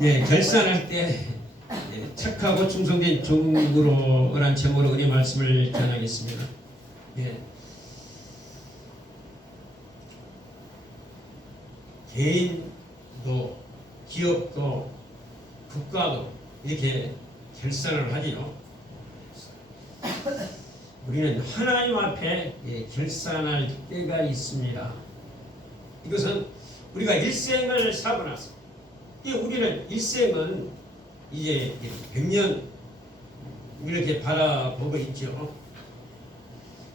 네, 결산할 때 착하고 충성된 종으로라는 제목으로 은혜 말씀을 전하겠습니다. 네. 개인도 기업도 국가도 이렇게 결산을 하지요. 우리는 하나님 앞에 결산할 때가 있습니다. 이것은 우리가 일생을 사고 나서 우리는 일생은 이제 100년 이렇게 바라보고 있죠.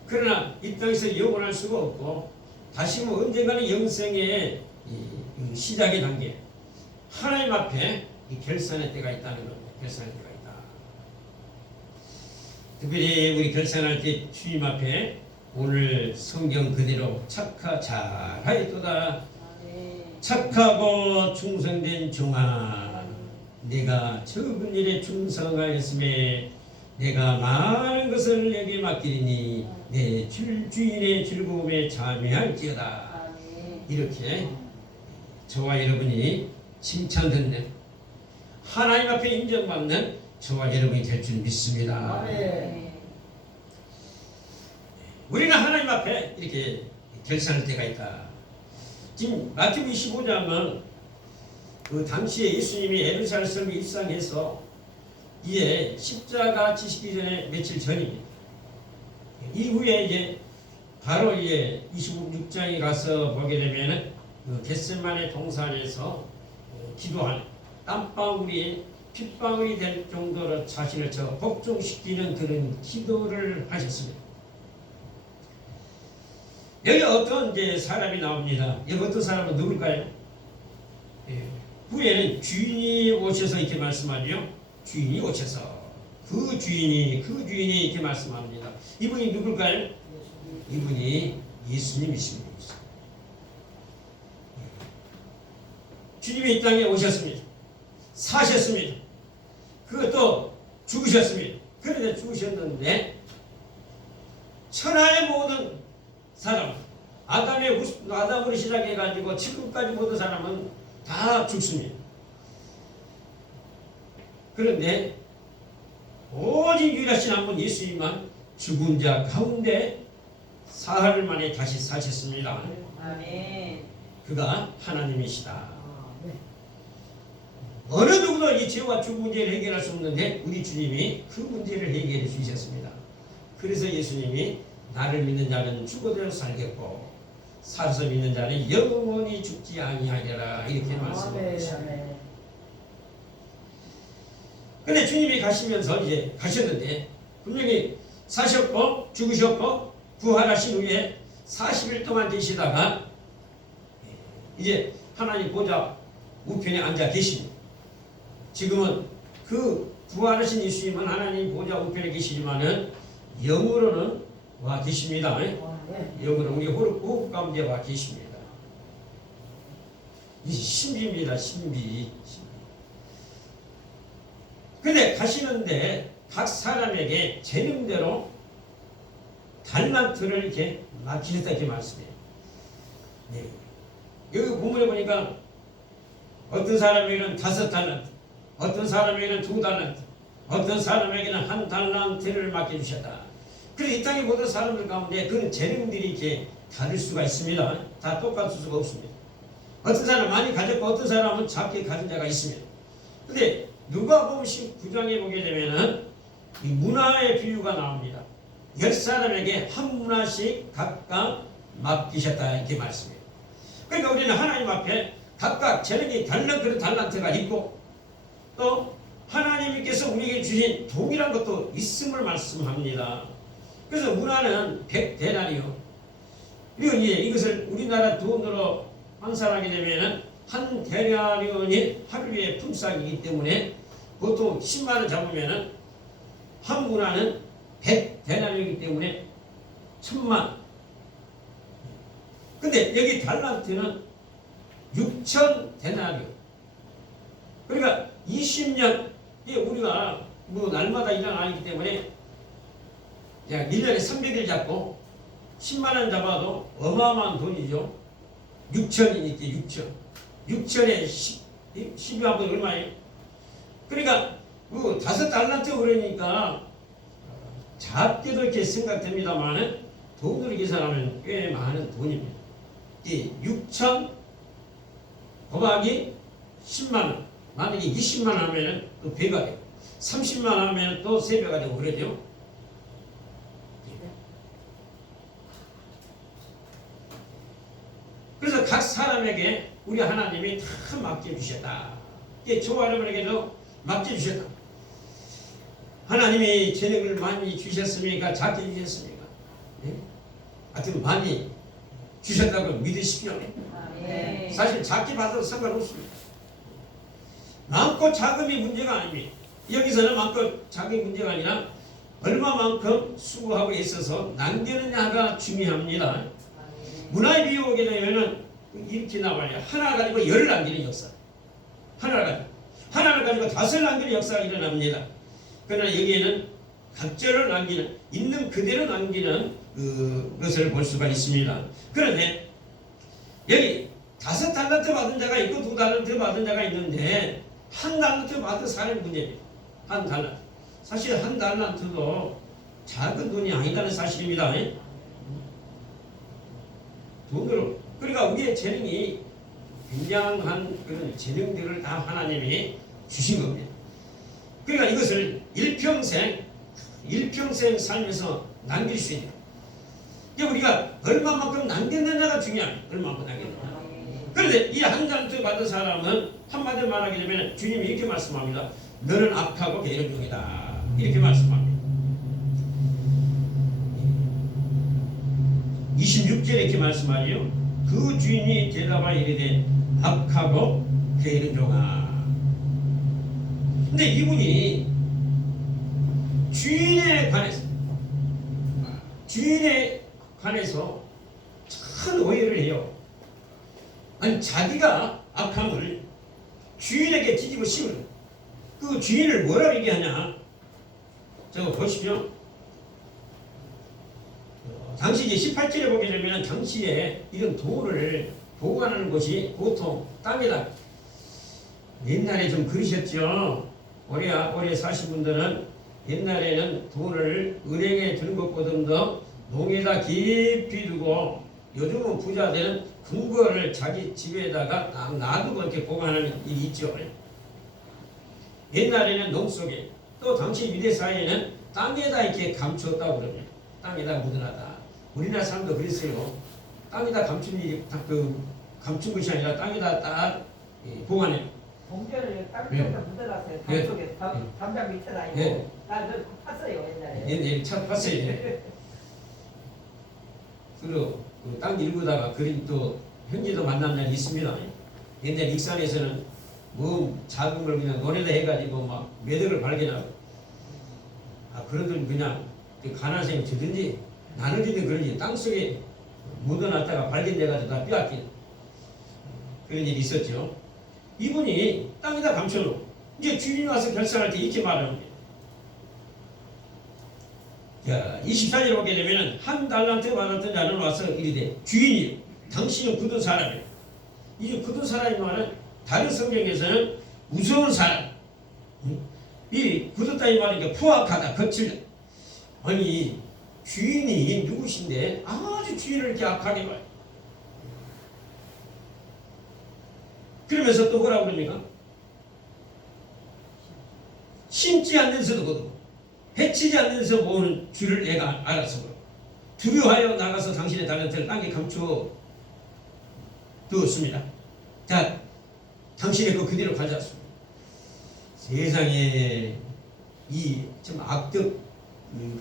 그러나 이 땅에서 영원할 수가 없고 다시 언젠가는 영생의 시작의 단계 하나님 앞에 결산의 때가 있다는 겁니다. 결산의 때가 있다. 특별히 우리 결산할 때 주님 앞에 오늘 성경 그대로 잘하였도다. 착하고 충성된 종아, 내가 적은 일에 충성하였음에 내가 많은 것을 내게 맡기리니 내 주인의 즐거움에 참여할지어다. 이렇게 저와 여러분이 칭찬듣는 하나님 앞에 인정받는 저와 여러분이 될 줄 믿습니다. 우리는 하나님 앞에 이렇게 결산할 때가 있다. 지금 마태복음 25장은 그 당시에 예수님이 예루살렘에 입성해서 이에 십자가 지시기 전에 며칠 전입니다. 이후에 이제 바로 이제 26장에 가서 보게 되면은 그 겟세마네 동산에서 기도하는 땀방울이 핏방울이 될 정도로 자신을 복종시키는 그런 기도를 하셨습니다. 여기 어떤 이제 사람이 나옵니다. 여기 어떤 사람은 누굴까요? 후에는 주인이 오셔서 이렇게 말씀하죠. 주인이 오셔서 그 주인이 이렇게 말씀합니다. 이분이 누굴까요? 이분이 예수님이십니다. 주님이 이 땅에 오셨습니다. 사셨습니다. 그것도 죽으셨습니다. 그런데 죽으셨는데 천하의 모든 사람, 아담으로 시작해가지고 지금까지 모든 사람은 다 죽습니다. 그런데 오직 유일하신 한 분 예수님만 죽은 자 가운데 사흘 만에 다시 사셨습니다. 아멘. 그가 하나님이시다. 어느 누구도 이 죄와 죽음 문제를 해결할 수 없는데 우리 주님이 그 문제를 해결해 주셨습니다. 그래서 예수님이 나를 믿는 자는 죽어도 살겠고 살아서 믿는 자는 영원히 죽지 아니하리라 이렇게 말씀하셨습니다. 근데 주님이 가시면서 이제 가셨는데 분명히 사셨고 죽으셨고 부활하신 후에 40일 동안 계시다가 이제 하나님 보좌 우편에 앉아 계십니다. 지금은 그 부활하신 예수님은 하나님 보좌 우편에 계시지만은 영으로는 와 계십니다. 영으로 우리 호흡 가운데 와 계십니다. 이 신비입니다. 신비. 근데 가시는데 각 사람에게 재능대로 달란트를 이렇게 맡기셨다 이렇게 말씀해요. 네. 여기 본문에 보니까 어떤 사람에게는 5달란트, 어떤 사람에게는 2달란트, 어떤 사람에게는 1달란트를 맡겨주셨다. 그래서 이 땅의 모든 사람들 가운데 그런 재능들이 이렇게 다를 수가 있습니다. 다 똑같을 수가 없습니다. 어떤 사람은 많이 가졌고 어떤 사람은 작게 가진 자가 있습니다. 근데 누가복음 19장에 보게 되면은 이 문화의 비유가 나옵니다. 10사람에게 한 문화씩 각각 맡기셨다 이렇게 말씀해요. 그러니까 우리는 하나님 앞에 각각 재능이 다른 그런 달란트가 있고 또 하나님께서 우리에게 주신 동일한 것도 있음을 말씀합니다. 그래서 문화는 100데나리온. 그리고 이제 이것을 우리나라 돈으로 환산하게 되면은 한 데나리온이 하루에 품삯이기 때문에 보통 10만원 잡으면은 한 문화는 100데나리온이기 때문에 1000만. 근데 여기 달란트는 6000데나리온. 그러니까 20년, 우리가 뭐 날마다 일하는 아니기 때문에 약 1년에 300일 잡고 10만원 잡아도 어마어마한 돈이죠. 6천이니까 6천. 6천에 12합은 얼마예요? 그러니까 그 5달란트 그러니까 작게도 이렇게 생각됩니다만은 돈으로 계산하면 꽤 많은 돈입니다. 이 6천 곱하기 10만원, 만약에 20만원 하면은 또 배가 돼요. 30만원 하면 또 3배가 되고 그러죠. 그래서 각 사람에게 우리 하나님이 다 맡겨주셨다. 저와 여러분에게도 맡겨주셨다. 하나님이 재능을 많이 주셨습니까? 작게 주셨습니까? 예? 하여튼 많이 주셨다고 믿으십시오. 네. 사실 작게 받아도 상관없습니다. 많고 작음이 문제가 아닙니다. 여기서는 많고 작음이 문제가 아니라 얼마만큼 수고하고 있어서 남기느냐가 중요합니다. 문화의 비유 오게 되면은 이렇게 나와요. 하나 가지고 열을 남기는 역사. 하나를 가지고 5을 남기는 역사가 일어납니다. 그러나 여기에는 각절을 남기는, 있는 그대로 남기는 것을 볼 수가 있습니다. 그런데 여기 5달란트 받은 자가 있고 2달란트 받은 자가 있는데 1달란트 받은 사람의 문제입니다. 1달란트. 사실 1달란트도 작은 돈이 아니다는 사실입니다. 돈으로. 그러니까 우리의 재능이 굉장한 그런 재능들을 다 하나님이 주신 겁니다. 그러니까 이것을 일평생 살면서 남길 수 있는. 우리가 얼마만큼 남겼느냐가 중요합니다. 얼마만큼 남겼느냐. 그런데 이 1달란트 받은 사람은 한마디로 말하게 되면 주님이 이렇게 말씀합니다. 너는 악하고 게으른 종이다. 이렇게 말씀합니다. 26절에 이렇게 말씀하지요. 그 주인이 대답하여 이르되 악하고 게으른 종아. 근데 이분이 주인에 관해서 큰 오해를 해요. 아니 자기가 악함을 주인에게 뒤집어 씌우는 그 주인을 뭐라고 얘기하냐. 저거 보십시오. 당시 이제 18절에 보게 되면 당시에 이런 돌을 보관하는 곳이 보통 땅에다. 옛날에 좀 그러셨죠. 오래 사신 분들은 옛날에는 돈을 은행에 두는 것보다도 농에다 깊이 두고, 요즘은 부자들은 금고를 자기 집에다가 놔두고 이렇게 보관하는 일이 있죠. 옛날에는 농 속에, 또 당시 유대 사회에는 땅에다 이렇게 감추었다고 그럽니다. 땅에다 묻어놨다. 우리나라 사람도 그랬어요. 땅에다 감춘 일이 감춘 것이 아니라 땅에다 딱 보관해요. 봉지를 땅속에 묻어놨어요. 담 속에 담장 밑에다 이거. 나 그걸 팠어요 옛날에. 옛날에 차 팠어요. 그리고 땅 일구다가 그린 또 형제도 만난 날이 있습니다. 옛날 익산에서는 뭐 작은 걸 그냥 논에다 해가지고 막 매덕을 발견하고, 그러더니 그냥 가난생이 주든지 나누지는 그런지 땅속에 묻어놨다가 발견돼가지고 다 빼앗긴 그런 일이 있었죠. 이분이 땅에다 감춰놓고 이제 주인이 와서 결산할 때 이렇게 말합니다. 자, 24절에 보게 되면 1달란트 받았던 자는 와서 이르되 주인이 당신은 굳은 사람이에요. 이 굳은 사람이 말은 다른 성경에서는 무서운 사람, 이 굳었다 이 말은 포악하다, 거칠다. 아니 주인이 누구신데 아주 주인을 이렇게 악하게 말해요. 그러면서 또 뭐라고 그럽니까? 심지 않는 데서도 거두고 해치지 않는 데서 모으는 줄을 내가 알아서 두려워하여 나가서 당신의 달란트를 땅에 감추어 두었습니다. 자, 당신의 거 그대로 가져왔습니다. 세상에 이 좀 악덕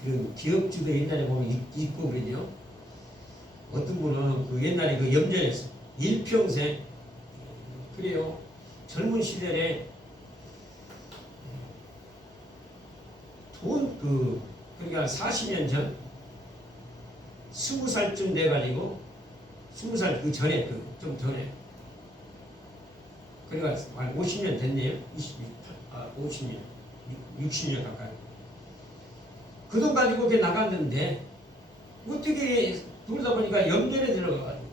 그런 기업주도 옛날에 보면 있고 그러죠. 어떤 분은 그 옛날에 그 염전에서 일평생 그래요. 젊은 시절에 돈 그러니까 40년 전 20살쯤 돼가지고 20살 그 전에 좀 전에 그러니까 한 50년 됐네요. 50년 60년 가까이 그 돈 가지고 그게 나갔는데 어떻게 그러다 보니까 염전에 들어가가지고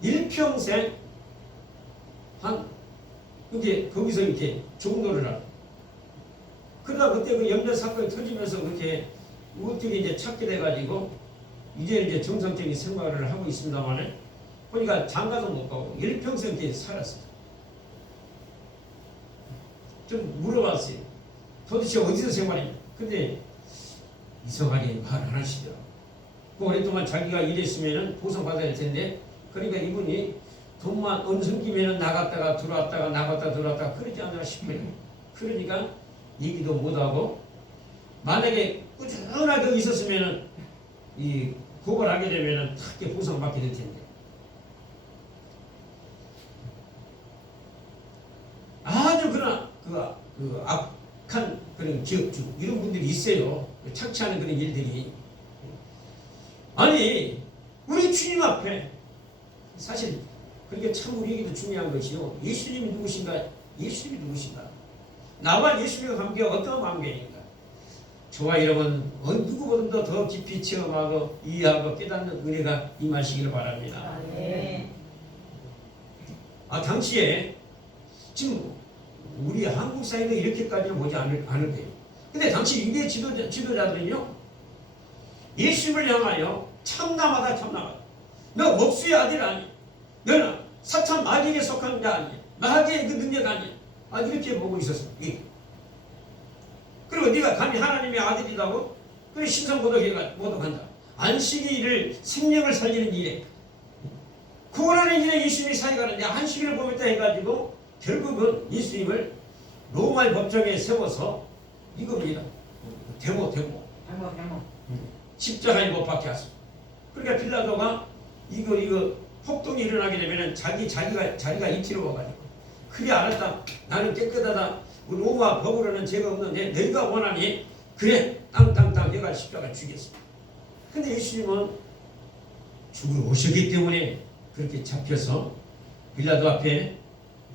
일평생 한 근데 거기서 이렇게 종로를 하고 그러다 그때 그 염려 사건이 터지면서 그렇게 어떻게 이제 찾게 돼가지고 이제 정상적인 생활을 하고 있습니다만은 보니까 장가도 못 가고 일평생 이렇게 살았어요. 좀 물어봤어요. 도대체 어디서 생활했냐? 근데 이상하게 말 안 하시더라고요. 그 오랫동안 자기가 일했으면 보상받아야 할 텐데 그러니까 이분이 돈만 언성기면 나갔다가 들어왔다가 나갔다 들어왔다가 그러지 않나 싶어요. 그러니까 얘기도 못하고 만약에 꾸준하게 있었으면 이 고발하게 되면 크게 보상받게 될 텐데 아주 그러나 그 악한 그런 기업주 이런 분들이 있어요. 착취하는 그런 일들이 아니 우리 주님 앞에 사실 그게 참 우리에게도 중요한 것이요. 예수님이 누구신가? 예수님이 누구신가? 나와 예수님과 관계가 어떤 관계인가? 저와 여러분 누구보다도 더 깊이 체험하고 이해하고 깨닫는 은혜가 임하시기를 바랍니다. 네. 당시에 지금 우리 한국 사회는 이렇게까지는 보지 않을 거예요. 근데 당시 유대 지도자들은요 예수님을 향하여 참남하다 참남하다. 너 목수의 아들 아니야. 너는 사탄 마귀에게 속한 자 아니야. 마귀의 그 능력 아니야. 이렇게 보고 있었어. 그리고 네가 감히 하나님의 아들이라고? 그래 신성고독해가 고독한다. 안식일을 생명을 살리는 일에 구원하는 일에 예수님이 사역하는데 안식일을 범했다 해가지고 결국은 예수님을 로마의 법정에 세워서 이겁니다. 데모 십자가에 못 박게 하소. 그러니까 빌라도가 이거 폭동이 일어나게 되면은 자기가 이티로 가가지고 그래 알았다. 나는 깨끗하다. 로마 법으로는 죄가 없는데 너희가 원하니 그래 땅땅땅 내가 십자가 죽였어. 근데 예수님은 죽으러 오셨기 때문에 그렇게 잡혀서 빌라도 앞에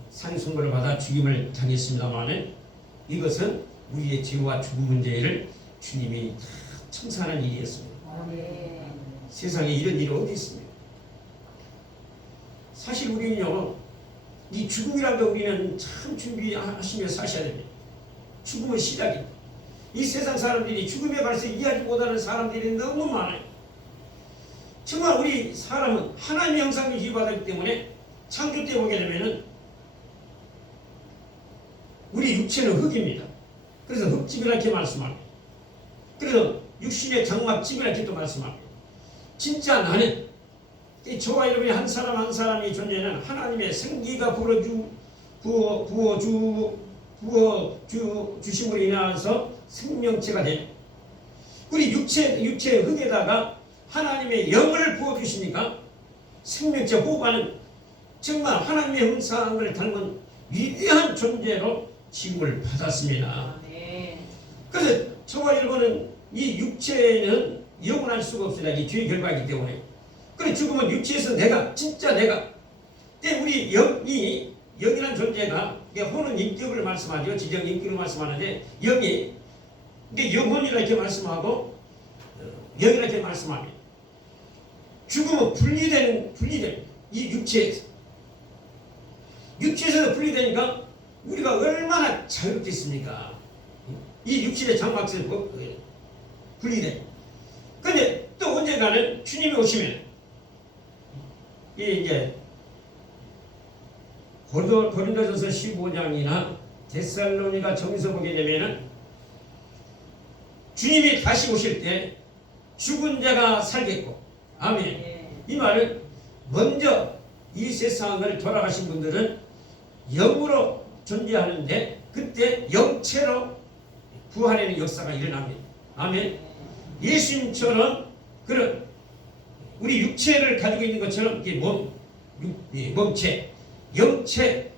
상송을 받아 죽임을 당했습니다만 이것은 우리의 죄와 죽음 문제를 주님이 청산한 일이었습니다. 네. 세상에 이런 일이 어디 있습니까? 사실 우리는요 이 죽음이라는 거 우리는 참 준비하시며 사셔야 됩니다. 죽음은 시작입니다. 이 세상 사람들이 죽음에 관해서 이해하지 못하는 사람들이 너무 많아요. 정말 우리 사람은 하나님의 형상을 지어받았기 때문에 창조 때 보게 되면은 우리 육체는 흙입니다. 그래서 흙집이라 이렇게 말씀합니다. 그래서 육신의 장막집이라 이렇게 또 말씀합니다. 진짜 나는 저와 여러분이 한 사람 한 사람이 존재는 하나님의 생기가 부어주심으로 인하여서 생명체가 되는 우리 육체의 흙에다가 하나님의 영을 부어주시니까 생명체 호흡하는 정말 하나님의 형상을 닮은 위대한 존재로 지음을 받았습니다. 그래서 저와 여러분은 이 육체는 영원할 수가 없습니다. 이 죄의 결과이기 때문에. 그래 죽으면 육체에서 진짜 내가 우리 영이란 존재가 혼은 인격을 말씀하죠. 지정 인격을 말씀하는데 영이 영혼이라 이렇게 말씀하고 영이라 이렇게 말씀합니다. 죽으면 분리되는 이 육체에서 분리되니까 우리가 얼마나 자유롭겠습니까? 이 육신의 장막에서 분리돼. 근데 또 언젠가는 주님이 오시면 이제 고린도전서 15장이나 데살로니가 정서 보게 되면은 주님이 다시 오실 때 죽은 자가 살겠고 아멘. 이 말은 먼저 이 세상을 돌아가신 분들은 영으로 존재하는데 그때 영체로 부활하는 역사가 일어납니다. 아멘. 예수님처럼 그런 우리 육체를 가지고 있는 것처럼 몸체, 영체,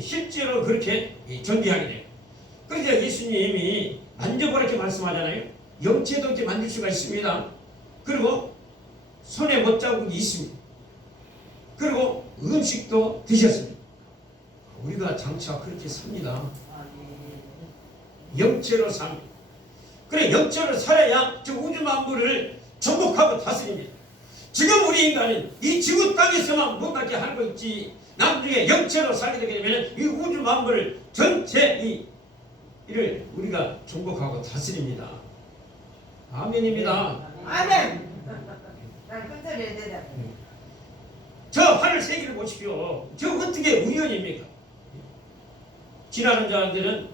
실제로 그렇게 존재하게 돼요. 그러니까 예수님이 만져보라 이렇게 말씀하잖아요. 영체도 이렇게 만질 수가 있습니다. 그리고 손에 못자국이 있습니다. 그리고 음식도 드셨습니다. 우리가 장차 그렇게 삽니다. 영체로 삽니다. 그래 영체로 살아야 저 우주 만물을 정복하고 다스립니다. 지금 우리 인간은 이 지구 땅에서만 뭔가 이렇게 하고 있지 나중에 영체로 살게 되게 되면 이 우주 만물을 전체 이를 우리가 정복하고 다스립니다. 아멘입니다. 아멘. 난 큰소리 해야 되잖아. 저 하늘 세계를 보십시오. 저 어떻게 우연입니까? 지나는 자들은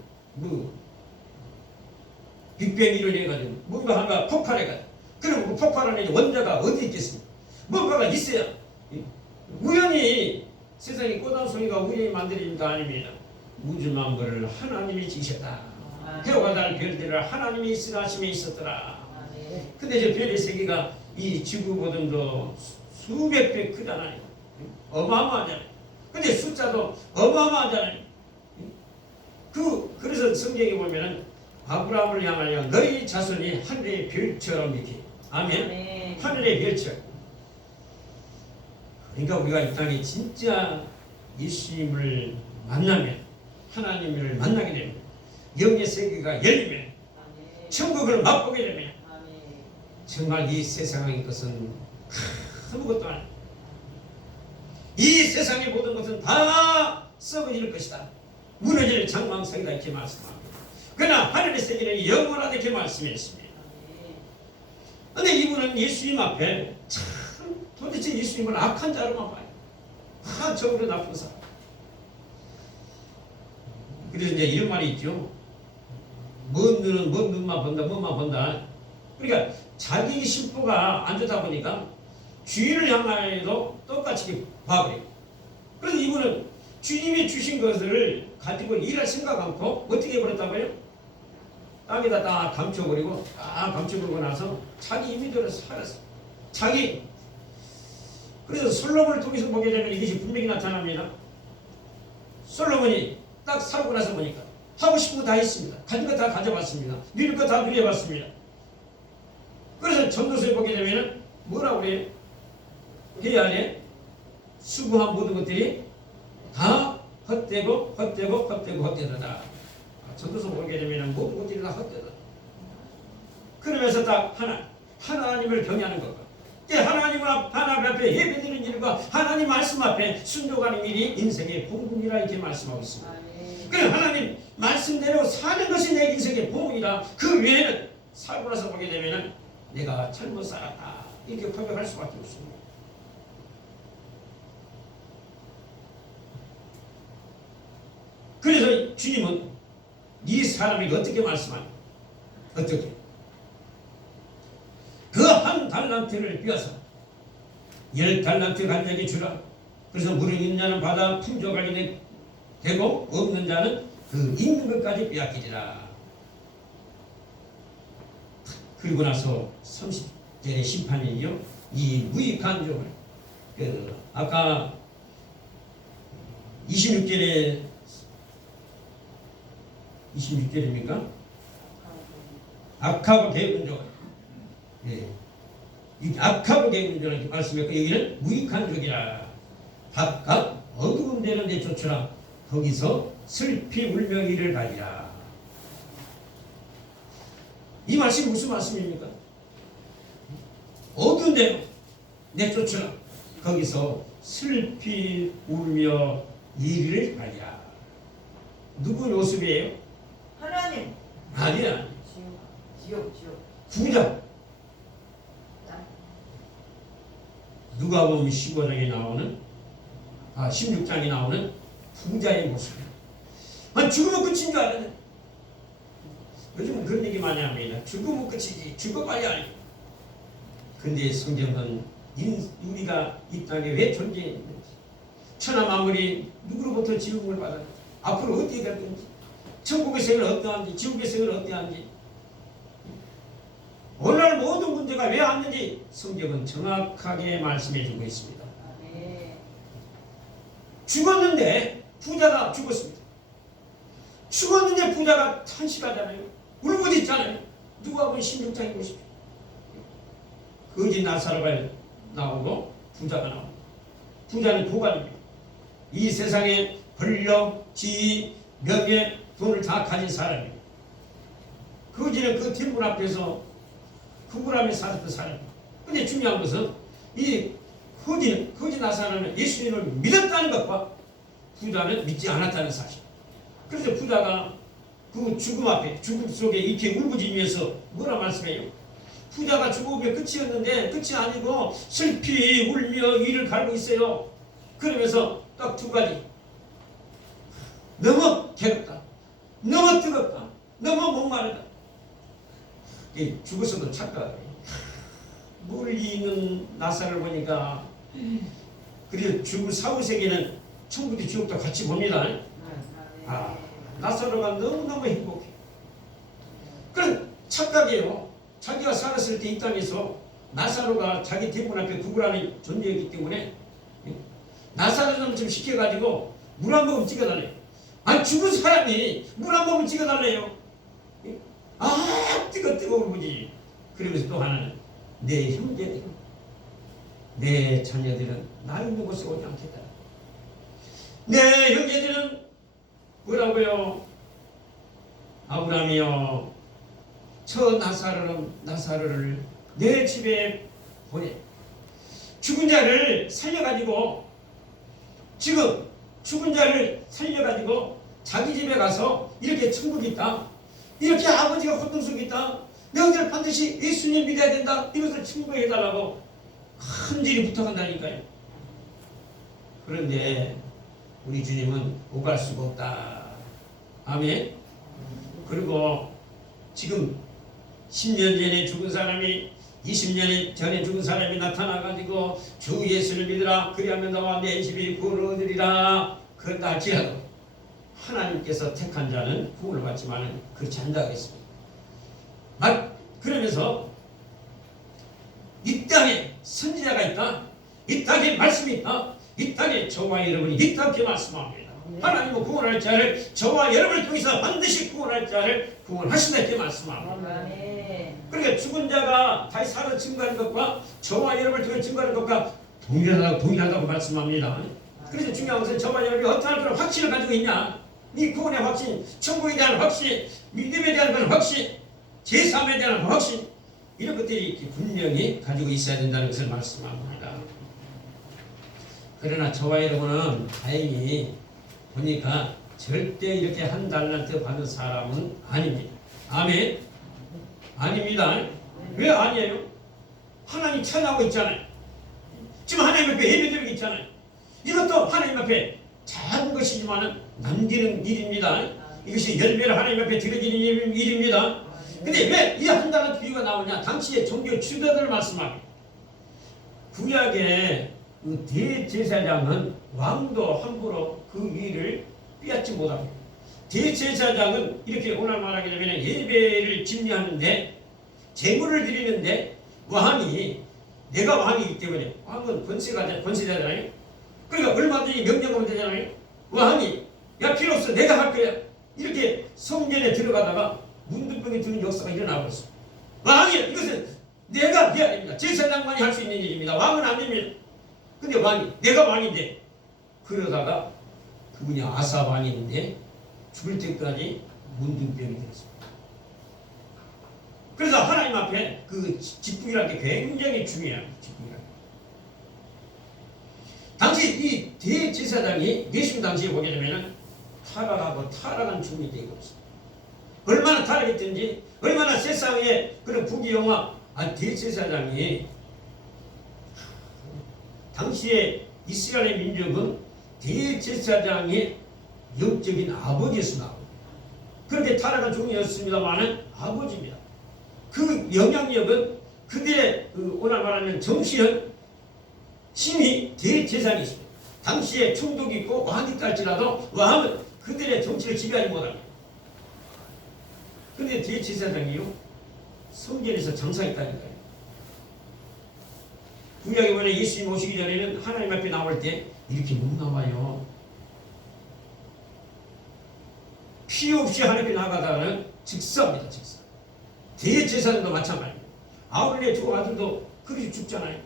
빅뱅 이론해가지고 뭔가 하나가 폭발해가지고 그럼 그 폭발하는 원자가 어디 있겠습니까? 뭔가가 있어야 우연히 세상에 꽃단송이가 우연히 만들어진다 아닙니다. 우주 만물을 하나님이 지으셨다. 해와 달 별들을 하나님이 있으심에 있었더라. 근데 저 별의 세계가 이 지구보다도 수백 배 크잖아요. 어마어마하잖아요. 근데 숫자도 어마어마하잖아요. 그래서 성경에 보면은 아브라함을 향하여 너희 자손이 하늘의 별처럼 이렇게 아멘. 하늘의 별처럼. 그러니까 우리가 이 땅에 진짜 예수님을 만나면 하나님을 만나게 되면 영의 세계가 열리면 천국을 맛보게 되면 정말 이 세상의 것은 아무것도 아니야. 이 세상의 모든 것은 다 썩어질 것이다. 무너질 장망성이다 이렇게 말씀합니다. 그러나 하늘의 세계는 영원하다 이렇게 말씀했습니다. 그런데 이분은 예수님 앞에 참 도대체 예수님을 악한 자로만 봐요. 저보다 나쁜 사람. 그래서 이제 이런 말이 있죠. 먼 눈은 먼 눈만 본다, 뭐만 본다. 그러니까 자기 심보가 안 좋다 보니까 주인을 향하여도 똑같이 봐버려요. 그래서 이분은 주님이 주신 것을 가지고 일할 생각 않고 어떻게 해버렸다고요? 땅에다 딱 감춰버리고 딱 감춰버리고 나서 자기 임의대로 살았어. 그래서 솔로몬을 통해서 보게 되면 이것이 분명히 나타납니다. 솔로몬이 딱 살고 나서 보니까 하고 싶은 거 다 했습니다. 가진 거 다 가져봤습니다. 누릴 거 다 누려봤습니다. 그래서 전도서에 보게 되면 뭐라고 그래요? 그 안에 수고한 모든 것들이 다 헛되다. 전도서 보게 되면 모든 것들이 다 헛되다. 그러면서 딱 하나님을 경외하는 것과 하나님 앞에 예배드리는 일과 하나님 말씀 앞에 순종하는 일이 인생의 봉급이라 이렇게 말씀하고 있습니다. 그래 하나님 말씀대로 사는 것이 내 인생의 봉급이라 그 외에는 살고 나서 보게 되면 내가 잘못 살았다 이렇게 고백할 수밖에 없습니다. 그래서 주님은 이 사람에게 어떻게 말씀합니까? 어떻게? 그 한 달란트를 빼앗아 10달란트 간자에게 주라. 그래서 물을 있는 자는 받아 풍족하게 되고 없는 자는 그 있는 것까지 빼앗기리라. 그리고 나서 30절의 심판이요 이 무익한 종을 아까 26절입니까? 악하고 게으른 종. 악하고 게으른 종을 이렇게 말씀했고 여기는 무익한 종이라. 바깥 어두운 데는 내쫓으라. 거기서 슬피 울며 이를 가리라. 이 말씀이 무슨 말씀입니까? 어두운 데로 내쫓으라. 거기서 슬피 울며 이를 가리라. 누구 요셉이에요? 하나님. 아니야. 지옥. 부자. 누가 보면 15장에 나오는 16장에 나오는 부자의 모습이에요. 죽으면 끝인 줄 알았네. 요즘은 그런 얘기 많이 합니다. 죽으면 끝이지. 죽어봐야 알고. 근데 성경은 우리가 이 땅에 왜 존재했는지 천하 만물이 누구로부터 지음을 받았는지 앞으로 어떻게 될 건지 천국의 생을 어떠한지 지옥의 생을 어떠한지 오늘날 모든 문제가 왜 왔는지 성경은 정확하게 말씀해주고 있습니다. 죽었는데 부자가 죽었습니다. 죽었는데 부자가 탄식하잖아요. 울부짖잖아요. 누가 보면 16장에 보십시오. 거지 나사로가 나오고 부자가 나옵니다. 부자는 고관입니다. 이 세상에 권력, 지위, 명예, 돈을 다 가진 사람입니다. 거지는 그 뒷문 앞에서 구걸하며 살았던 사람입니다. 근데 중요한 것은 이 거지 나사로는 예수님을 믿었다는 것과 부자는 믿지 않았다는 사실. 그래서 부자가 그 죽음 앞에, 죽음 속에 이렇게 울부짖으면서 뭐라 말씀해요? 부자가 죽음의 끝이었는데 끝이 아니고 슬피 울며 이를 갈고 있어요. 그러면서 딱 두 가지. 너무 괴롭다. 너무 뜨겁다. 너무 목마르다. 죽어서도 착각해. 멀리 있는 나사를 보니까 그리고 죽은 사후세계는 천국도 지옥도 같이 봅니다. 나사로가 너무너무 행복해. 그런 착각이에요. 자기가 살았을 때 이 땅에서 나사로가 자기 대문 앞에 구걸하는 존재이기 때문에 나사로를 좀 시켜가지고 물 한 모금 찍어달래요. 아니 죽은 사람이 물 한 모금 찍어달래요. 아 뜨거운 거지. 그러면서 또 하나는 내 형제들, 내 자녀들은 나 있는 곳에 오지 않겠다. 내 형제들은 뭐라고요? 아브라함이여, 저 나사로를 내 집에 보내. 죽은 자를 살려가지고, 지금 죽은 자를 살려가지고 자기 집에 가서 이렇게 천국이 있다. 이렇게 아버지가 호통 속에 있다. 너희들 반드시 예수님 믿어야 된다. 이것을 충고해 해달라고 간절히 부탁한다니까요. 그런데 우리 주님은 오갈 수가 없다. 아멘. 그리고 지금 10년 전에 죽은 사람이 20년 전에 죽은 사람이 나타나가지고 주 예수를 믿으라. 그리하면 너와 내 집이 구원을 얻으리라. 그런다 할지라도 하나님께서 택한 자는 구원을 받지만 그렇지 않다 그랬습니다. 그러면서 이 땅에 선지자가 있다. 이 땅에 말씀이 있다. 이 땅에 저와 여러분이 있다. 이렇게 말씀합니다. 하나님은 구원할 자를 저와 여러분을 통해서 반드시 구원할 자를 구원하신다. 이렇게 말씀합니다. 그러니까 죽은 자가 다시 살아 증거하는 것과 저와 여러분을 통해 증거하는 것과 동일하다고 말씀합니다. 그래서 중요한 것은 저와 여러분이 어떠한 그런 확신을 가지고 있냐. 이 구원의 확신, 천국에 대한 확신, 믿음에 대한 그런 확신, 제3에 대한 확신, 이런 것들이 분명히 가지고 있어야 된다는 것을 말씀합니다. 그러나 저와 여러분은 다행히 보니까 절대 이렇게 한 달란트 받은 사람은 아닙니다. 아멘? 아닙니다. 왜 아니에요? 하나님 찬양하고 있잖아요. 지금 하나님 앞에 예배드리고 있잖아요. 이것도 하나님 앞에 작은 것이지만 남기는 일입니다. 이것이 열매를 하나님 앞에 드려지는 일입니다. 근데 왜 이 한 달란트 비유가 나오냐? 당시의 종교 지도자들을 말씀합니다. 구약의 그 대제사장은 왕도 함부로 그 일을 빼앗지 못합니다. 대제사장은 이렇게 오늘 말하게 되면 예배를 집례하는데 제물을 드리는데 왕이 내가 왕이기 때문에 왕은 권세자잖아요. 그러니까 얼마든지 명령하면 되잖아요. 왕이 야 필요 없어 내가 할 거야 이렇게 성전에 들어가다가 문둥병이 드는 역사가 일어나고 있습니다. 왕이 이것은 내가 해야 됩니다. 제사장만이 할 수 있는 일입니다. 왕은 안 됩니다. 근데 왕이 내가 왕인데 그러다가 그분이 아사 왕인데 죽을 때까지 문둥병이 들었습니다. 그래서 하나님 앞에 그 직분이라는 게 굉장히 중요합니다. 직분이라는 게. 당시 이 대제사장이 예수님 당시에 보게 되면 타락한 죽음이 되고 있습니다. 얼마나 타락했든지 얼마나 세상에 그런 부귀영화 대제사장이 당시에 이스라엘 민족은 대제사장의 영적인 아버지였습니다. 그렇게 타락한 종이었습니다만은 아버지입니다. 그 영향력은 그들의 오늘 말하면 정치는 힘이 대제사장이 있습니다. 당시에 총독이 있고 왕이 있다 할지라도 왕은 그들의 정치를 지배하지 못합니다. 그런데 대제사장이요 성전에서 장사했다니까요. 구약에 보면 예수님 오시기 전에는 하나님 앞에 나올 때 이렇게 못 나와요. 피 없이 하나님 앞에 나가다가는 즉사입니다. 즉사. 대제사장도 마찬가지입니다. 아브라함의 두 아들도 그렇게 죽잖아요.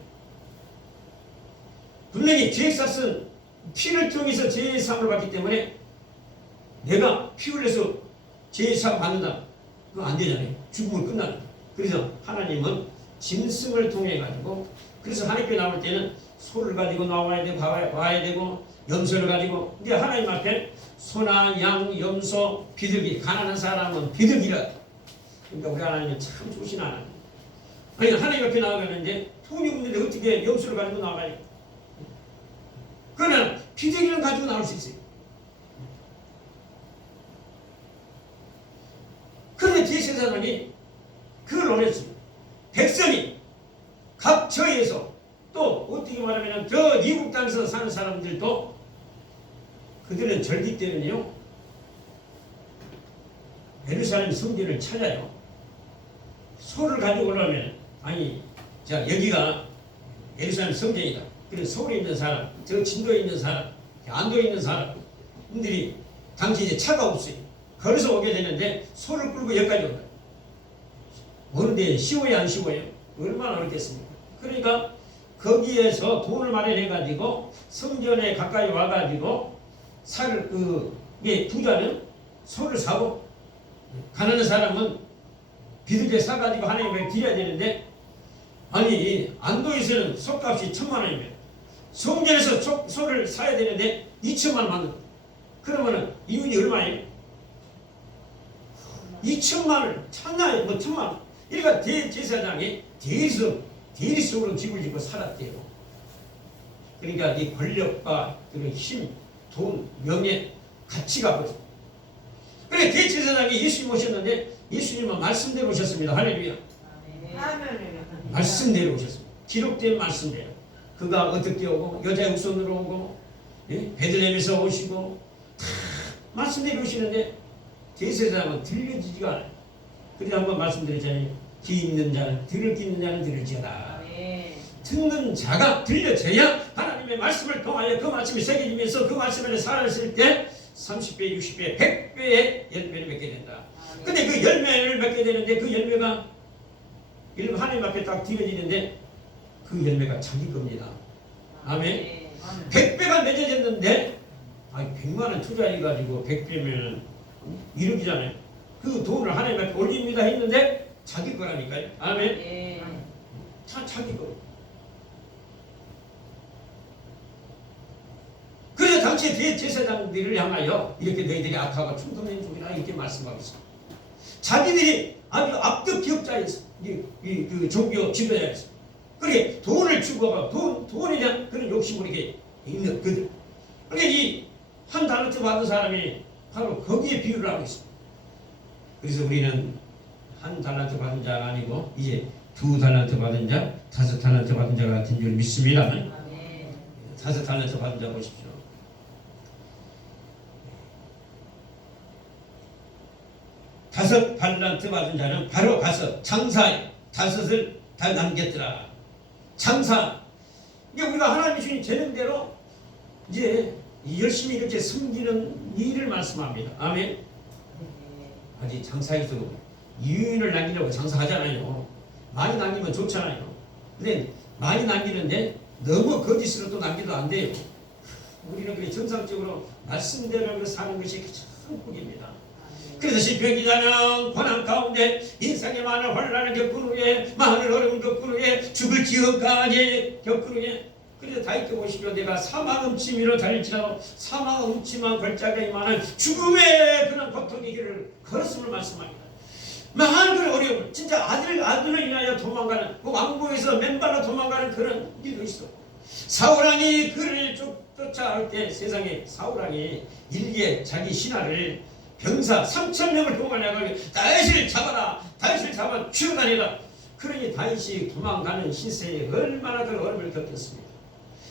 분명히 죄 쌌은 피를 통해서 제사함을 받기 때문에 내가 피 흘려서 제사함 받는다. 그거 안 되잖아요. 죽음을 끝나는. 그래서 하나님은 짐승을 통해 가지고 그래서 하나님께 나올 때는 소를 가지고 나와야 되고 와야 되고 염소를 가지고 근데 하나님 앞에 소나 양, 염소, 비둘기 가난한 사람은 비둘기라. 그러니까 우리 하나님은 참 좋으신 하나님. 아니 하나님 앞에 나가면 이제 돈이 없는데 어떻게 염소를 가지고 나와요? 그러나 비둘기를 가지고 나올 수 있어요. 그런데 대제사장이 그걸 원했습니다. 백성이 각 처에서 또 어떻게 말하면 저 미국 땅에서 사는 사람들도 그들은 절기 때문에요 예루살렘 성전을 찾아요. 소를 가지고 오려면 아니 자 여기가 예루살렘 성전이다. 그래서 서울에 있는 사람, 저 진도에 있는 사람, 안도에 있는 사람들이 당시 이제 차가 없어요. 걸어서 오게 되는데 소를 끌고 여기까지 온다. 오는데 쉬워야 안 쉬워요? 얼마나 어렵겠습니까? 그러니까 거기에서 돈을 마련해 가지고 성전에 가까이 와 가지고 살을 부자는 소를 사고 가난한 사람은 비둘기 사가지고 하나님께 드려야 되는데 아니 안도에서는 소값이 1,000,000원이면 성전에서 소를 사야 되는데 2,000,000원 그러면은 이윤이 얼마예요? 2,000,000원 찾나요? 뭐 1,000,000원 그러니까 대제사장이 대리석으로 집을 짓고 살았대요. 그러니까 이 권력과 그런 힘, 돈, 명예, 가치가 보죠. 그래 대제사장이 예수님 오셨는데 예수님은 말씀대로 오셨습니다. 할렐루야. 말씀대로 오셨습니다. 기록된 말씀대로. 그가 어떻게 오고 여자의 후손으로 오고 베들레헴에서 오시고 다 말씀대로 오시는데 대제사장은 들려지지가 않아요. 그래서 한번 말씀드렸잖아요. 귀 있는 자는 들을 귀 있는 자는 들을지어다. 듣는 자가 들려져야 하나님의 말씀을 통하여 그 말씀이 새겨지면서 그 말씀을 살았을 때 30배, 60배, 100배의 열매를 맺게 된다. 근데 그 열매를 맺게 되는데 그 열매가 하나님 앞에 딱 드려지는데 그 열매가 자기 겁니다. 아멘. 100배가 맺어졌는데 100만원 투자해가지고 100배면 1억이잖아요. 그 돈을 하나님 앞에 올립니다 했는데 자기 거라니까요. 아멘. 자기 거. 그래서 당시 대제사장들을 향하여 이렇게 너희들이 악하고 충동된 종이라 이렇게 말씀하고 있습니다. 자기들이 아주 압도적 기업자였어. 그 종교 지도자였어. 그렇게 돈을 주고 돈에 대한 그런 욕심을 이렇게 있는 그들. 그러니까 이 한 달란트 받은 사람이 바로 거기에 비유를 하고 있습니다. 그래서 우리는 한 달란트 받은 자가 아니고 이제 2달란트 받은 자, 5달란트 받은 자 같은 줄 믿습니다. 5달란트 받은 자 보십시오. 다섯 달란트 받은 자는 바로 가서 장사에 5을 다 남겼더라. 장사. 이게 우리가 하나님이 주신 재능대로 이제 열심히 이렇게 섬기는 일을 말씀합니다. 아멘. 아직 장사에서 이윤을 남기려고 장사하잖아요. 많이 남기면 좋잖아요. 근데 많이 남기는데 너무 거짓으로 또 남기도 안 돼요. 우리는 그래 정상적으로 말씀대로 사는 것이 참 복입니다. 그래서 시편 기자는 고난 가운데 인생의 많은 혼란을 겪은 후에 많은 어려움을 겪은 후에 죽을 지경까지 겪은 후에 그래서 다윗도 보시면 내가 사망 음침이로 달릴지라도 사망 음침한 걸작에 임하는 죽음의 그런 고통의 길을 걸었음을 말씀합니다. 많은 그런 어려움 진짜 아들을 인하여 도망가는 그 왕궁에서 맨발로 도망가는 그런 일도 있어. 사울왕이 그를 쫓아올 때 세상에 사울왕이 일기에 자기 신하를 병사 3,000명을 동원해가지고 다윗을 잡아라. 다윗을 잡아 취어다니라. 그러니 다윗이 도망가는 시세에 얼마나 그 어려움을 겪었습니다.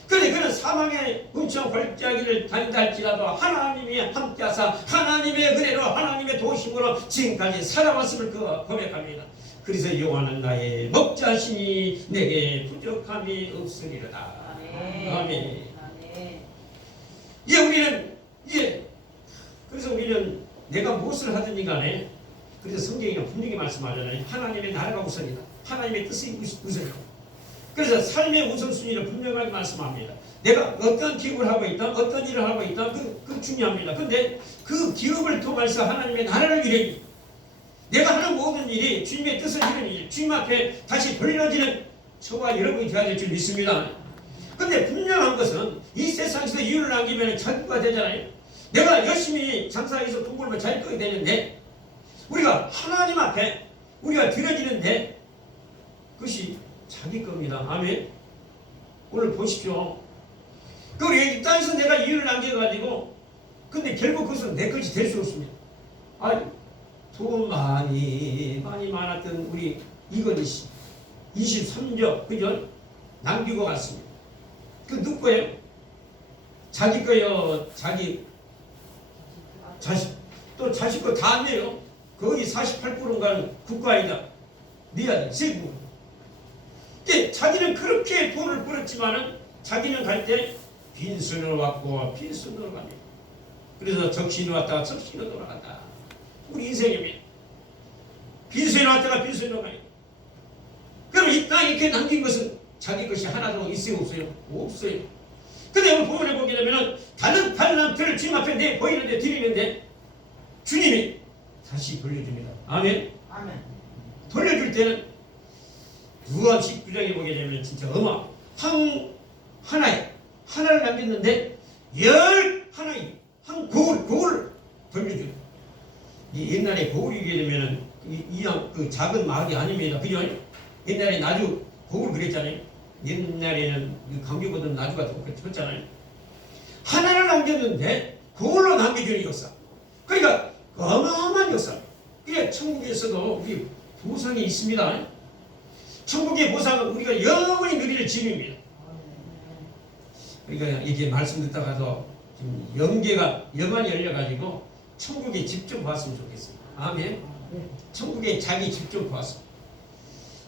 그런데 그는 사망의 음침한 골짜기를 다닌다 할지라도 하나님이 함께하사 하나님의 은혜로 하나님의 도심으로 지금까지 살아왔음을 그가 고백합니다. 그래서 여호와는 나의 목자시니 내게 부족함이 없으리로다. 아멘. 그래서 우리는 내가 무엇을 하든지 간에 그래서 성경이 분명히 말씀하잖아요. 하나님의 나라가 우선이다. 하나님의 뜻이 우선이다. 그래서 삶의 우선순위를 분명하게 말씀합니다. 내가 어떤 기업을 하고 있다, 어떤 일을 하고 있다, 그 중요합니다. 그런데 그 기업을 통해서 하나님의 나라를 이루니 내가 하는 모든 일이 주님의 뜻을 이루는 일, 주님 앞에 다시 돌려지는 저와 여러분이 되어야 될 줄 믿습니다. 근데 분명한 것은 이 세상에서 이유를 남기면 자기가 되잖아요. 내가 열심히 장사해서 돈 벌면 자기 거가 되는데 우리가 하나님 앞에 우리가 드려지는데 그것이 자기 겁니다. 아멘. 오늘 보십시오. 그리고 이 땅에서 내가 이유를 남겨가지고 근데 결국 그것은 내 것이 될 수 없습니다. 돈 많이 많았던 우리 이건희 씨 23조 그죠? 남기고 갔습니다. 그 누구 거예요? 자기 거요. 자기 자식 또 자식 거 다 안 내요. 거의 48%인가 국가이다. 내야 돼. 세금. 자기는 그렇게 돈을 벌었지만은 자기는 갈 때 빈손으로 왔고 빈손으로 갑니다. 그래서 적신으로 왔다가 적신으로 돌아간다. 우리 인생입니다. 빈손으로 왔다가 빈손으로 가요. 그럼 이 땅에 이렇게 남긴 것은 자기 것이 하나도 있어요 없어요? 없어요. 근데 오늘 본문에 보게 되면은 다른 팔남들을 주님 앞에 내 보이는데 드리는데 주님이 다시 돌려줍니다. 아멘. 아멘. 돌려줄 때는 누가 19장에 보게 되면 진짜 하나를 남겼는데 11하나의 한 고을 돌려줘요. 이 옛날에 고을이게 되면은 그 작은 마을이 아닙니다. 그죠? 옛날에 나주 고을 그랬잖아요. 옛날에는 강규보다는 나주가 더 컸잖아요. 하나를 남겼는데 고을로 남겨주는 역사. 그러니까 어마어마한 역사. 그래 천국에서도 우리 보상이 있습니다. 천국의 보상은 우리가 영원히 누릴 짐입니다. 그러니까 이렇게 말씀 듣다가도 지금 영안이 열려가지고 천국에 집 좀 봤으면 좋겠어요. 아멘. 천국에 자기 집 좀 봤습니다.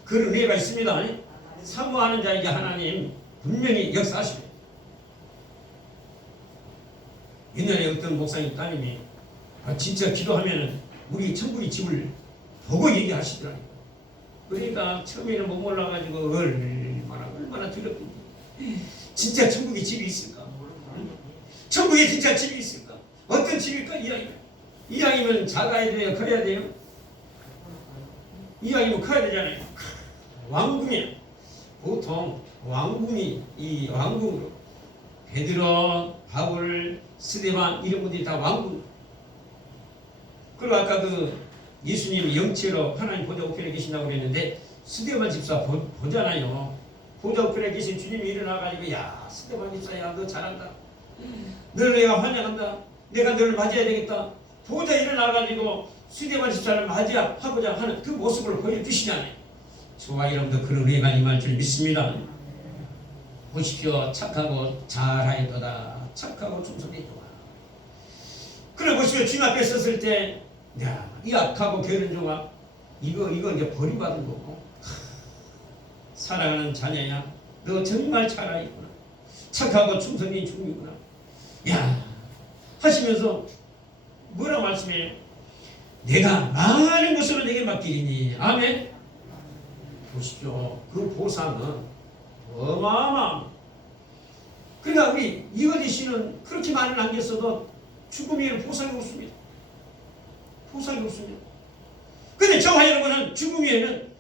그 은혜가 있습니다. 사모하는 자에게 하나님 분명히 역사하십니다. 옛날에 어떤 목사님 따님이 진짜 기도하면은 우리 천국의 집을 보고 얘기하시더라고요. 그러니까 처음에는 못 몰라가지고 얼마나 두렵던지. 진짜 천국의 집이 있을까? 천국에 진짜 집이 있을까? 어떤 집일까? 이왕이면 작아야 돼요? 커야 돼요? 이왕이면 커야 되잖아요. 왕궁이야. 보통 왕궁이 이 왕궁으로 베드로, 바울, 스데반 이런 분들이 다 왕궁. 그리고 아까 그 예수님 영체로 하나님 보좌 우편에 계신다고 그랬는데 스데반 집사 보잖아요. 보좌 우편에 계신 주님이 일어나가지고 야 스데반 집사야 너 잘한다. 너를 내가 환영한다. 내가 너를 맞이해야 되겠다. 보좌 일어나가지고 스데반 집사를 맞이하고자 하는 그 모습을 보여주시잖아요. 저와 여러분도 그런 은혜가 임할 줄 믿습니다. 보십시오. 착하고 잘하였도다. 착하고 충성되도다. 그래 보십시오. 주님 앞에 섰을 때 이 악하고 게으른 종아 이거 이제 버림받은 거고 사랑하는 자녀야 너 정말 잘하였구나. 착하고 충성된 종이구나. 하시면서 뭐라 말씀해요? 내가 많은 것으로 내게 맡기리니. 아멘. 보십시오. 그 보상은 어마어마합니다. 그러니까 우리 이건희 씨는 그렇게 많이 남겼어도 죽음에는 보상이 없습니다. 보상이 없습니다. 근데 저와 여러분은 죽음 후에는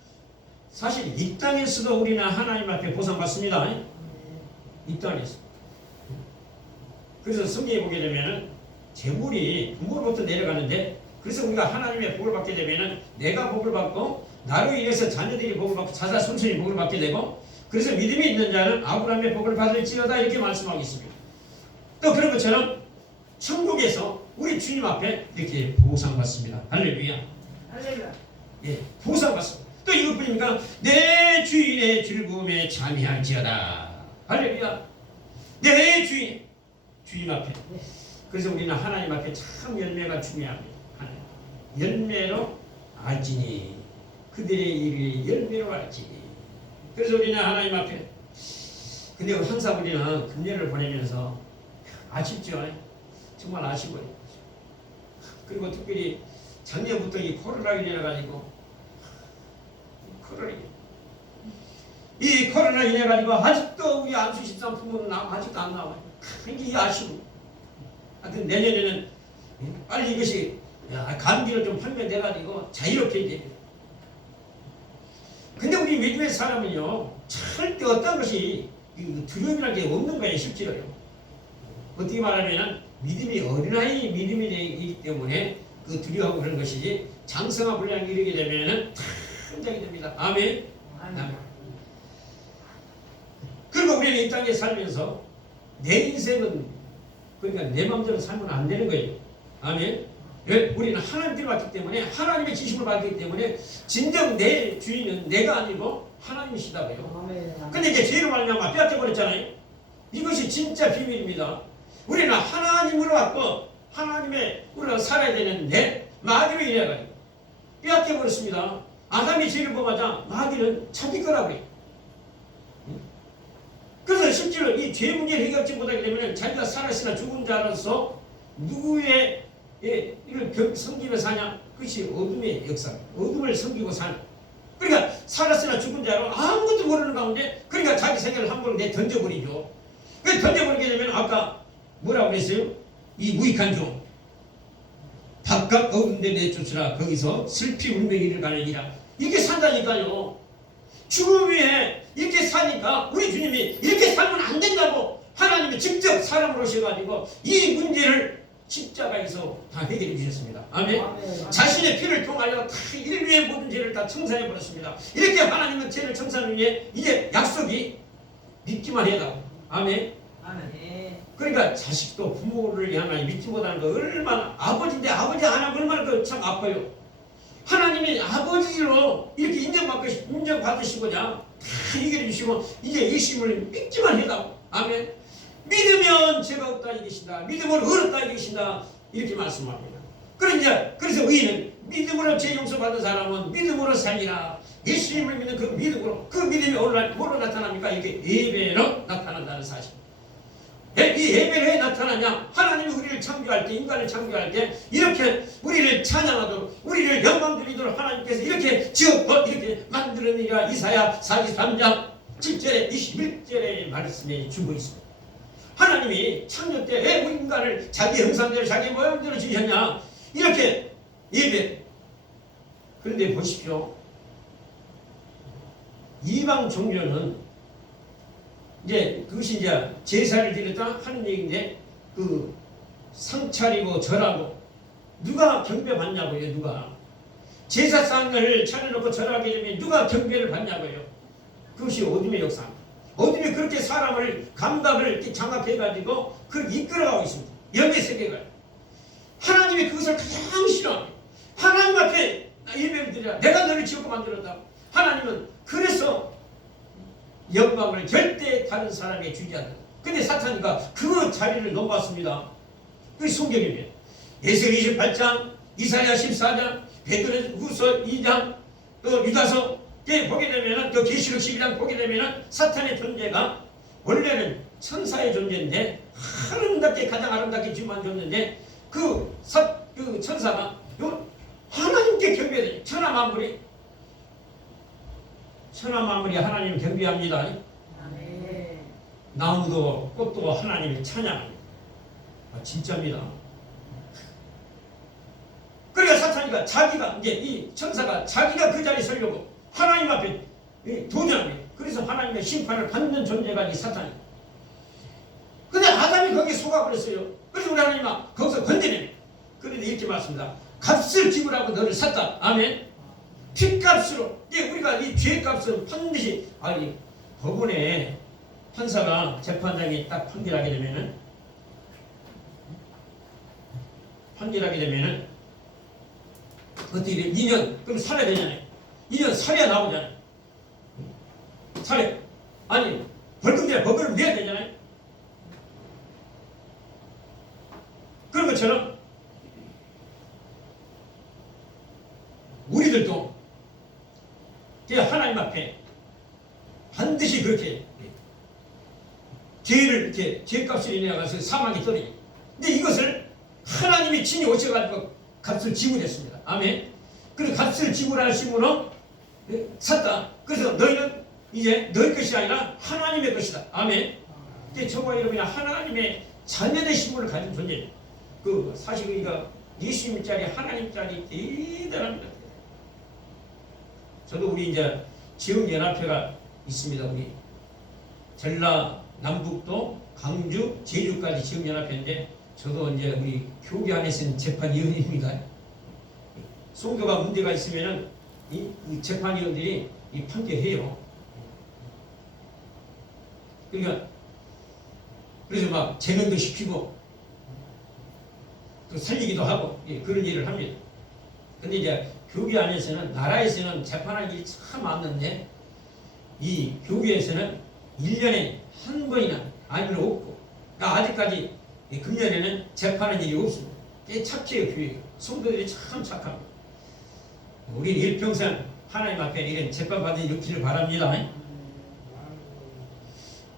사실 이 땅에서도 우리는 하나님 앞에 보상받습니다. 이 땅에서. 그래서 성경에 보게 되면은 재물이 부모로부터 내려가는데 그래서 우리가 하나님의 복을 받게 되면은 내가 복을 받고 나로 인해서 자녀들이 복을 받고 자자 손손이 복을 받게 되고 그래서 믿음이 있는 자는 아브라함의 복을 받을지어다 이렇게 말씀하고 있습니다. 또 그런 것처럼 천국에서 우리 주님 앞에 이렇게 보상받습니다. 할렐루야. 할렐루야. 보상받습니다. 또 이것뿐입니까? 내 주인의 즐거움에 참여할지어다. 할렐루야. 내 주인 앞에. 그래서 우리는 하나님 앞에 참 열매가 중요합니다. 열매로 알지니 그들의 일이 열매로 알지니. 그래서 우리는 하나님 앞에. 근데 항상 우리는 금년을 보내면서 아쉽죠. 정말 아쉬워요. 그리고 특별히 작년부터 이 코로나가 인해가지고 이 코로나 인해가지고 아직도 우리 안수 13 부모는 아직도 안 나와요. 굉장히 아쉬워. 하여튼 내년에는 빨리 이것이 감기를 좀 판매돼가지고 자유롭게 돼요. 근데 우리 믿음의 사람은요 절대 어떤 것이 두려움이라는 게 없는 거예요, 실제로요. 어떻게 말하면은 믿음이 어린아이 믿음이 되기 때문에 그 두려워하고 그런 것이지 장성한 분량이 이르게 되면은 천장이 됩니다. 아멘. 아멘. 그리고 우리는 이 땅에 살면서 내 인생은 그러니까 내 마음대로 살면 안 되는 거예요. 아멘. 왜? 우리는 하나님께 왔기 때문에 하나님의 지심을 받기 때문에 진정 내 주인은 내가 아니고 하나님이시다고요. 근데 이제 죄로 말미암아 빼앗겨 버렸잖아요. 이것이 진짜 비밀입니다. 우리는 하나님으로 왔고 하나님의 우리가 살아야 되는데 마귀로 인해 가지고 빼앗겨 버렸습니다. 아담이 죄를 범하자 마귀는 자기 거라고 해요. 그래서 실제로 이 죄 문제를 해결하지 못하게 되면 자기가 살았으나 죽은 자로서 누구의 이를 섬기며 사냐? 그것이 어둠의 역사. 어둠을 섬기고 사는. 그러니까 살았으나 죽은 자로 아무것도 모르는 가운데 그러니까 자기 생애를 함부로 내 던져버리죠. 그 던져버리게 되면 아까 뭐라고 그랬어요? 이 무익한 종. 바깥 어둠대 내쫓으라. 거기서 슬피 울매기를 가느니라. 이렇게 산다니까요. 죽음 위에 이렇게 사니까 우리 주님이 이렇게 살면 안 된다고 하나님이 직접 사람으로 오셔가지고 이 문제를 십자가에서 다 해결해 주셨습니다. 아멘. 아멘. 자신의 피를 통하여 다 인류의 모든 죄를 다 청산해 버렸습니다. 이렇게 하나님은 죄를 청산하는 게 이제 약속이 믿기만 해다. 아멘. 아멘. 그러니까 자식도 부모를 향하여 믿지 못하는 거 얼마나 아버지인데 아버지 하나님 얼마나 참 아파요. 하나님이 아버지로 이렇게 인정받으시고자 다 해결해 주시고 이제 예수님을 믿기만 해다. 아멘. 믿으면 죄가 없다 이것이다. 믿음으로 얻었다 이것이다. 이렇게 말씀합니다. 그래서 의인은 믿음으로 죄 용서받은 사람은 믿음으로 살리라. 예수님을 믿는 그 믿음으로 그 믿음이 뭐로 나타납니까? 이게 예배로 나타난다는 사실. 이 예배를 왜 나타나냐? 하나님이 우리를 창조할 때 인간을 창조할 때 이렇게 우리를 찬양하도록 우리를 영광 드리도록 하나님께서 이렇게 지었고 이렇게 만들었느니라. 이사야 43장 7절에 21절의 말씀에 주고 있습니다. 하나님이 창조 때 왜 우리 인간을 자기 형상대로 자기 모양대로 지으셨냐? 이렇게 예배. 그런데 보십시오. 이방 종교는 이제 그것이 이제 제사를 드렸다 하는 얘기인데 그 상차리고 절하고 누가 경배 받냐고요? 누가 제사상을 차려놓고 절하게 되면 누가 경배를 받냐고요? 그것이 어둠의 역사. 어둠이 그렇게 사람을 감각을 이렇게 장악해가지고 그걸 이끌어가고 있습니다. 영의 세계가. 하나님이 그것을 가장 싫어합니다. 하나님 앞에 예배를 드리라. 내가 너를 지었고 만들었다. 하나님은 그래서 영광을 절대 다른 사람에게 주지 않는다. 근데 사탄이가 그 자리를 넘어왔습니다. 그게 성경입니다. 에스겔 28장, 이사야 14장, 베드로후서 2장, 또 유다서 보게 되면은 또 계시록 12장 보게 되면은 사탄의 존재가 원래는 천사의 존재인데 아름답게 가장 아름답게 지음한 존재인데 그 천사가 하나님께 경배해요. 천하만물이 하나님을 경배합니다. 아멘. 나무도 꽃도 하나님을 찬양합니다. 진짜입니다. 그러니까 사탄이가 자기가 이제 이 천사가 자기가 그 자리에 서려고 하나님 앞에 도전합니다. 그래서 하나님의 심판을 받는 존재가 이 사탄이에요. 근데 아담이 거기에 속아버렸어요. 그래서 우리 하나님은 거기서 건드려요. 그런데 이렇게 말씀합니다. 값을 지불하고 너를 샀다. 아멘. 핏값으로. 우리가 이 죄값은 반드시 법원에 판사가 재판장이 딱 판결하게 되면은 어떻게 돼? 2년 그럼 살아야 되잖아요. 2년 살아야 나오잖아요. 살해. 아니 벌금을 내야 되잖아요. 그런 것처럼 우리들도 하나님 앞에 반드시 그렇게 죄를 이렇게 죄값을 인해 가서 사망에 떨어져. 근데 이것을 하나님이 친히 오셔가지고 값을 지불했습니다. 아멘. 그래서 값을 지불하심으로 샀다. 그래서 너희는 이제 너희 것이 아니라 하나님의 것이다. 아멘. 저와 여러분이 하나님의 자녀의 신분을 가진 존재예요. 사실 우리가 예수님짜리 하나님짜리 대단합니다. 저도 우리 이제 지역연합회가 있습니다. 우리 전라 남북도 강주 제주까지 지역연합회인데 저도 이제 우리 교계 안에서는 재판위원입니다. 송교가 문제가 있으면은 이 재판위원들이 이 판결해요. 그러니까 그래서 막 제명도 시키고 또 살리기도 하고 그런 일을 합니다. 근데 이제 교계 안에서는 나라에서는 재판할 일이 참 많는데 이 교계에서는 1년에 한 번이나 아니면 없고 그러니까 아직까지 금년에는 재판할 일이 없습니다. 꽤 착해요. 교회 성도들이 참 착합니다. 우리는 일평생 하나님 앞에 이런 재판받은 일으키를 바랍니다.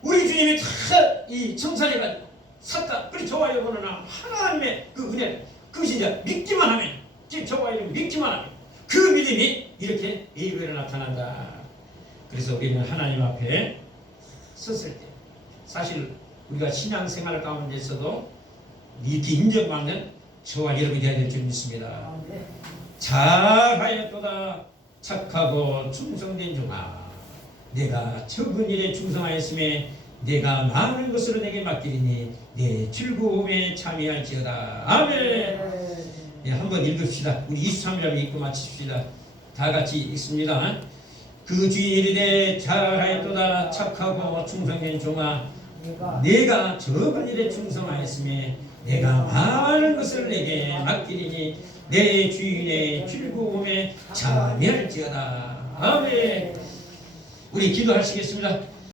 우리 주님이 다 이 청산해가지고 샀다. 그래 저와 여러분은 하나님의 그 은혜 그것이 이제 믿기만 하면 지금 저와 여러분 믿기만 하면 그 믿음이 이렇게 예배로 나타난다. 그래서 우리는 하나님 앞에 섰을 때 사실 우리가 신앙생활 가운데서도 이렇게 인정받는 저와 여러분이 되어야 될 줄 믿습니다. 잘하였도다 착하고 충성된 종아 내가 적은 일에 충성하였음에 내가 많은 것으로 내게 맡기리니 내 즐거움에 참여할지어다. 아멘. 네, 한번 읽읍시다. 우리 23절 읽고 마칩시다. 다 같이 읽습니다. 그 주인 이르되 잘하였도다 착하고 충성된 종아 내가 적은 일에 충성하였음에 내가 많은 것을 내게 맡기리니 내 주인의 즐거움에 참여할지어다. 아멘. 우리 기도하시겠습니다.